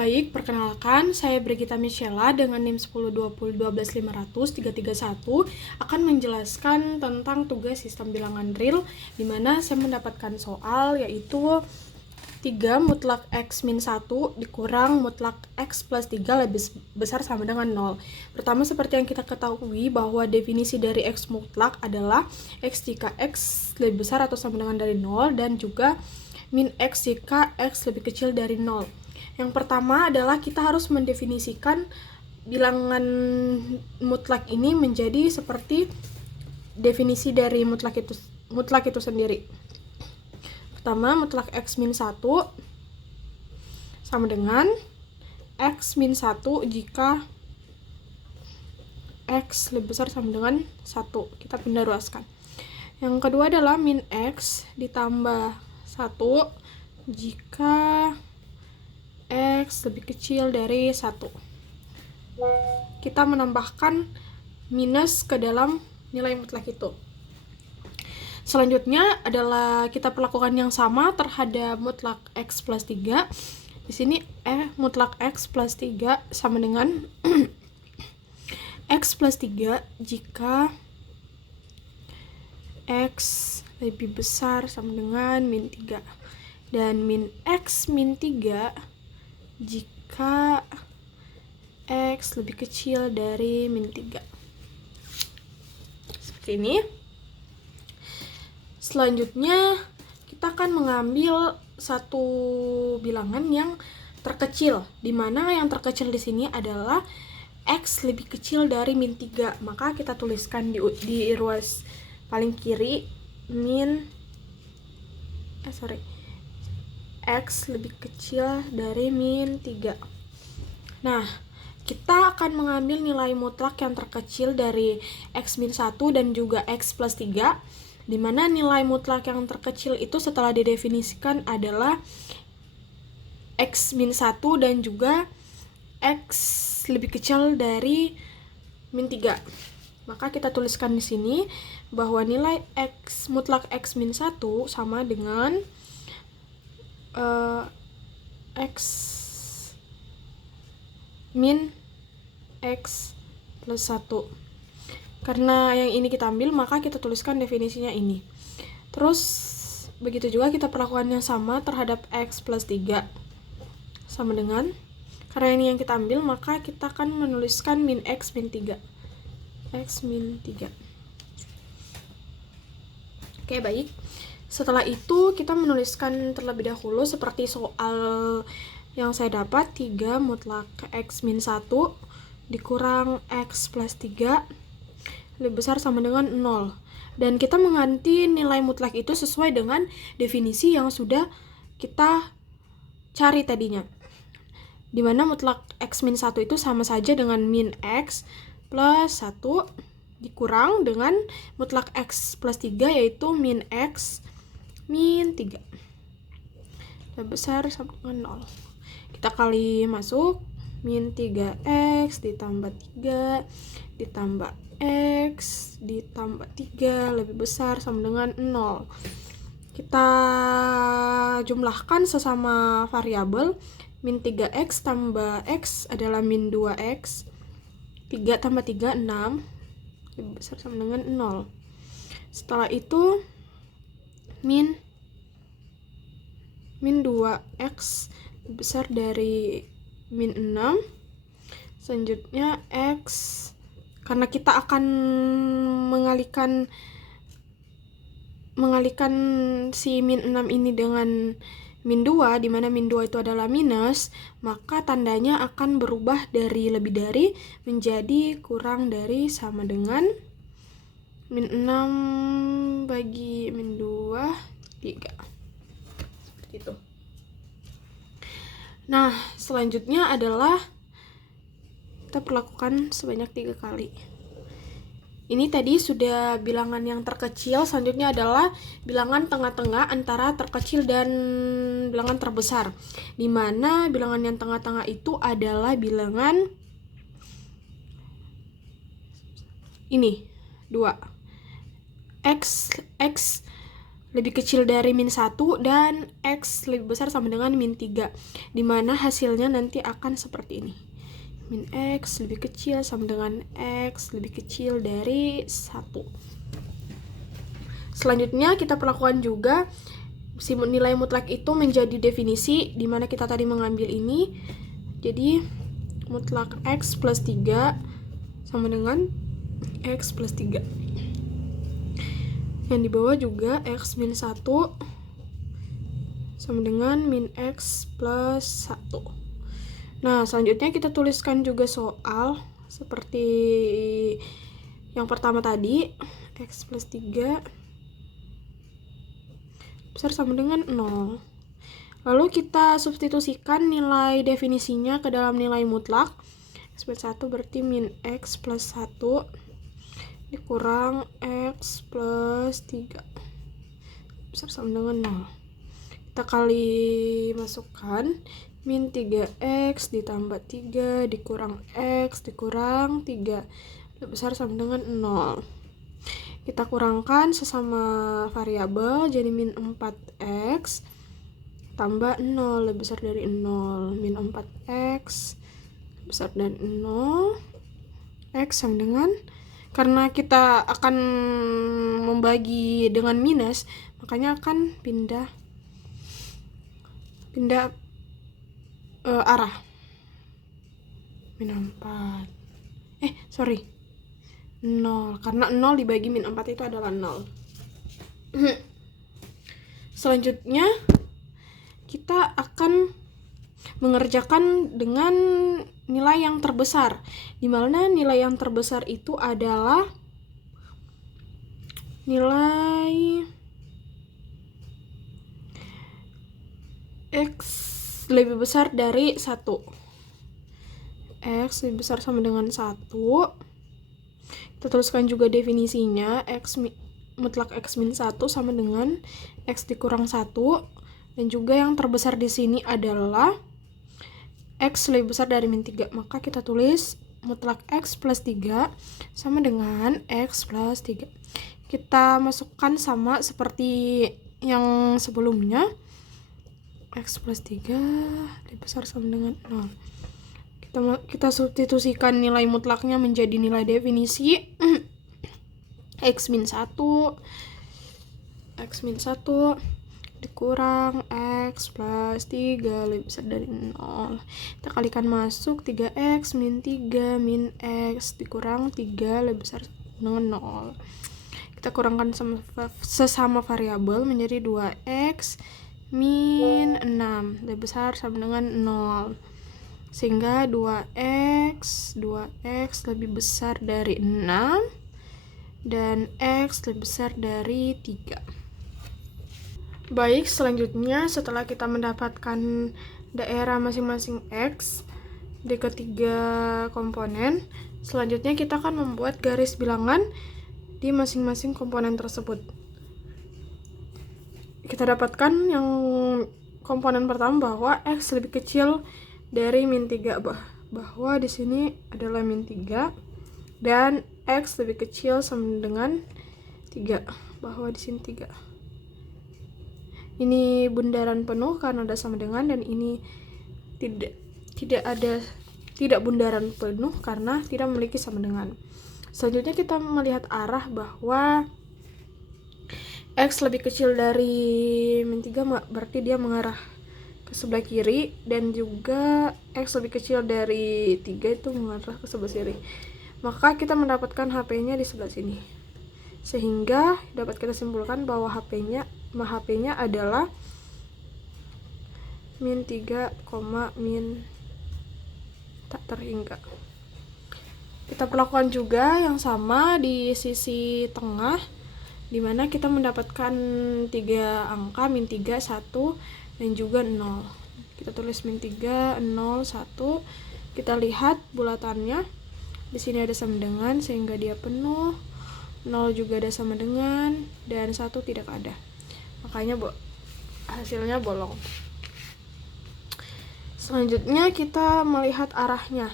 Baik, perkenalkan, saya Brigita Michela dengan NIM 1020125131 akan menjelaskan tentang tugas sistem bilangan real, di mana saya mendapatkan soal yaitu 3 mutlak X min 1 dikurang mutlak X plus 3 lebih besar sama dengan 0. Pertama, seperti yang kita ketahui bahwa definisi dari X mutlak adalah X jika X lebih besar atau sama dengan dari 0 dan juga min X jika X lebih kecil dari 0. Yang pertama adalah kita harus mendefinisikan bilangan mutlak ini menjadi seperti definisi dari mutlak itu sendiri. Pertama, mutlak X min 1 sama dengan X min 1 jika X lebih besar sama dengan 1. Kita pindah ruaskan. Yang kedua adalah min X ditambah 1 jika X lebih kecil dari 1. Kita menambahkan minus ke dalam nilai mutlak itu. Selanjutnya adalah kita perlakukan yang sama terhadap mutlak X plus 3. Di sini mutlak X plus 3 sama dengan X plus 3 jika X lebih besar sama dengan min 3. Dan min X min 3 jika X lebih kecil dari min 3. Seperti ini. Selanjutnya kita akan mengambil satu bilangan yang terkecil, di mana yang terkecil di sini adalah X lebih kecil dari min 3. Maka kita tuliskan di ruas paling kiri X lebih kecil dari min 3. Nah, kita akan mengambil nilai mutlak yang terkecil dari X min 1 dan juga X plus 3, di mana nilai mutlak yang terkecil itu setelah didefinisikan adalah X min 1 dan juga X lebih kecil dari min 3. Maka kita tuliskan di sini bahwa nilai X mutlak X min 1 sama dengan X min X plus 1. Karena yang ini kita ambil, maka kita tuliskan definisinya ini. Terus, begitu juga kita perlakukan yang sama terhadap X plus 3. Sama dengan, karena ini yang kita ambil, maka kita akan menuliskan min X min 3. X min 3. Oke, baik. Setelah itu, kita menuliskan terlebih dahulu seperti soal yang saya dapat, 3 mutlak X min 1 dikurang X plus 3 lebih besar sama dengan 0. Dan kita mengganti nilai mutlak itu sesuai dengan definisi yang sudah kita cari tadinya. Dimana mutlak X min 1 itu sama saja dengan min X plus 1 dikurang dengan mutlak X plus 3 yaitu min X min 3. Lebih besar sama dengan 0. Kita kali masuk min 3X ditambah 3 ditambah X ditambah 3 lebih besar sama dengan 0. Kita jumlahkan sesama variabel. Min 3X tambah X adalah min 2X. 3 tambah 3, 6. Lebih besar sama dengan 0. Setelah itu min 2X lebih besar dari min 6. Selanjutnya X, karena kita akan mengalihkan si min 6 ini dengan min 2, di mana min 2 itu adalah minus, maka tandanya akan berubah dari lebih dari menjadi kurang dari sama dengan min 6 bagi min 2, 3. Seperti itu. Nah, selanjutnya adalah kita perlakukan sebanyak 3 kali. Ini tadi sudah bilangan yang terkecil, selanjutnya adalah bilangan tengah-tengah antara terkecil dan bilangan terbesar. Di mana bilangan yang tengah-tengah itu adalah bilangan ini, 2. X lebih kecil dari min 1 dan X lebih besar sama dengan min 3, dimana hasilnya nanti akan seperti ini. Min X lebih kecil sama dengan X lebih kecil dari 1. Selanjutnya kita perlakukan juga si nilai mutlak itu menjadi definisi, dimana kita tadi mengambil ini. Jadi mutlak X plus 3 sama dengan X plus 3. Yang di bawah juga X min 1 sama dengan min X plus 1. Nah, selanjutnya kita tuliskan juga soal seperti yang pertama tadi. X plus 3 besar sama dengan 0. Lalu kita substitusikan nilai definisinya ke dalam nilai mutlak. X plus 1 berarti min X plus 1 dikurang X plus 3 besar sama dengan 0. Kita kali masukkan min 3X ditambah 3 dikurang X dikurang 3 besar sama dengan 0. Kita kurangkan sesama variabel, jadi min 4X tambah 0 lebih besar dari 0. Min 4X besar dari 0. X sama dengan, karena kita akan membagi dengan minus, makanya akan pindah arah. Min 4 0, karena 0 dibagi min 4 itu adalah 0. Selanjutnya kita akan mengerjakan dengan nilai yang terbesar, di mana nilai yang terbesar itu adalah nilai X lebih besar dari 1. X lebih besar sama dengan 1. Kita tuliskan juga definisinya, mutlak X min 1 sama dengan X dikurang 1. Dan juga yang terbesar di sini adalah X lebih besar dari min 3. Maka kita tulis mutlak X plus 3 sama dengan X plus 3. Kita masukkan sama seperti yang sebelumnya. X plus 3 lebih besar sama dengan 0. Kita substitusikan nilai mutlaknya menjadi nilai definisi. X min 1 dikurang X plus 3 lebih besar dari 0. Kita kalikan masuk, 3X min 3 min X dikurang 3 lebih besar dengan 0. Kita kurangkan sesama variabel menjadi 2X min 6 lebih besar sama dengan 0. Sehingga 2X lebih besar dari 6 dan X lebih besar dari 3. Baik, selanjutnya setelah kita mendapatkan daerah masing-masing X di ketiga komponen, selanjutnya kita akan membuat garis bilangan di masing-masing komponen tersebut. Kita dapatkan yang komponen pertama bahwa X lebih kecil dari min 3, bahwa di sini adalah min 3 dan X lebih kecil sama dengan 3, bahwa di sini 3. Ini bundaran penuh karena ada sama dengan, dan ini tidak bundaran penuh karena tidak memiliki sama dengan. Selanjutnya kita melihat arah bahwa X lebih kecil dari min 3 berarti dia mengarah ke sebelah kiri, dan juga X lebih kecil dari 3 itu mengarah ke sebelah kiri. Maka kita mendapatkan HP-nya di sebelah sini. Sehingga dapat kita simpulkan bahwa HP-nya adalah min 3, min tak terhingga. Kita perlakukan juga yang sama di sisi tengah, dimana kita mendapatkan 3 angka, min 3, 1, dan juga 0. Kita tulis min 3, 0, 1. Kita lihat bulatannya. Di sini ada sama dengan, sehingga dia penuh. 0 juga ada sama dengan, dan 1 tidak ada. Makanya hasilnya bolong. Selanjutnya kita melihat arahnya.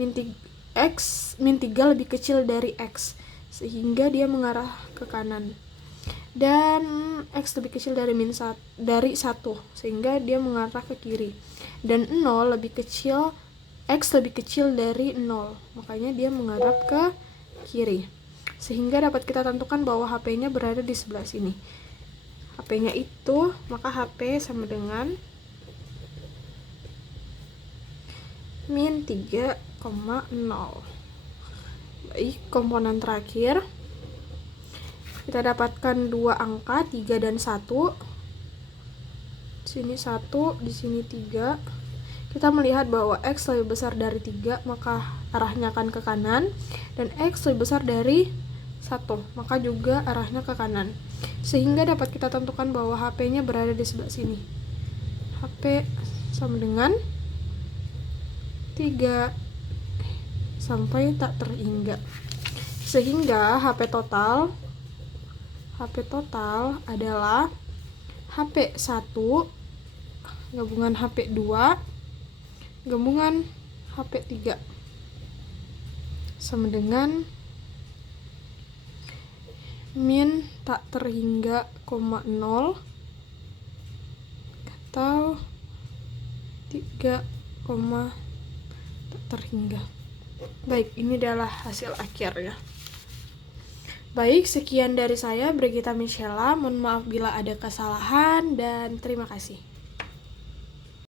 Min 3 lebih kecil dari X, sehingga dia mengarah ke kanan. dan X lebih kecil dari dari 1, sehingga dia mengarah ke kiri, dan 0 lebih kecil, X lebih kecil dari 0, makanya dia menghadap ke kiri, sehingga dapat kita tentukan bahwa HP-nya berada di sebelah sini. HP-nya itu, maka HP sama dengan min 3,0. Baik, komponen terakhir kita dapatkan dua angka 3 dan 1. Sini 1, di sini 3. Kita melihat bahwa X lebih besar dari 3, maka arahnya akan ke kanan, dan X lebih besar dari 1, maka juga arahnya ke kanan, sehingga dapat kita tentukan bahwa HP-nya berada di sebelah sini. HP sama dengan 3 sampai tak terhingga, sehingga HP total adalah HP 1 gabungan HP 2 gabungan HP 3 sama dengan min tak terhingga, 0 atau 3, tak terhingga. Baik, ini adalah hasil akhirnya. Baik, sekian dari saya, Brigita Michela. Mohon maaf bila ada kesalahan, dan terima kasih.